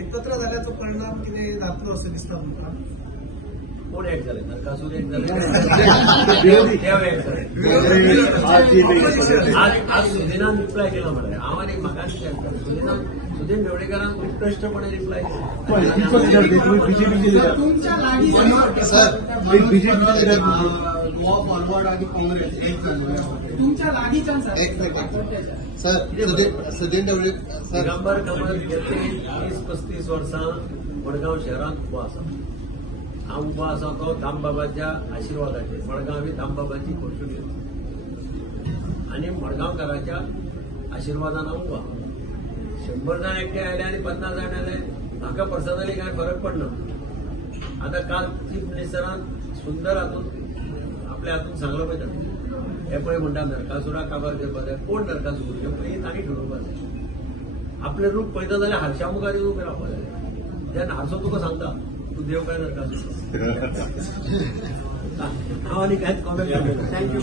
एकत्र झाल्याचा परिणाम किती जातलो असं दिसतं तुमका? कोण एक झाले नरकासूर एक झाले आज सुदिनान रिप्लाय केला म्हणा आम्हाला म्हाका सुदीन ढवळेकरांक उत्कृष्टपणे रिप्लाय फॉरवर्ड आणि काँग्रेस एक तुमच्या लागीच्या सर सुदीन ढवळे दिगंबर कमल गेले 20-35 वर्सां मडगांव शहरात उबो आसा हांव उबो आसा तो दामबाबाच्या आशिर्वादाचेर मडगांव ही दामबाबाची खोर्चुडी आणि मडगांवकाराच्या आशिर्वादान हांव उबो 100 जाण एकटे आयले आणि 50 जाण आले म्हाका पर्सनली कांय फरक पडना आता काल चीफ मिनिस्टरान सुंदर हातून आपल्या हातून सांगलो पाहिजे हे पळय म्हणटा नरकासुराक काबार करपा जाय कोण नरकासूर हे पळय तांणी ठरोवपाक जाय आपले रूप पळयता जाल्यार हारशा मुखार येवन उबे रावपाक जाय जेन्ना हारसो तुका सांगता तूं देव काय नरकासूर हांव आनी कांयच कॉमेंट करना थँक्यू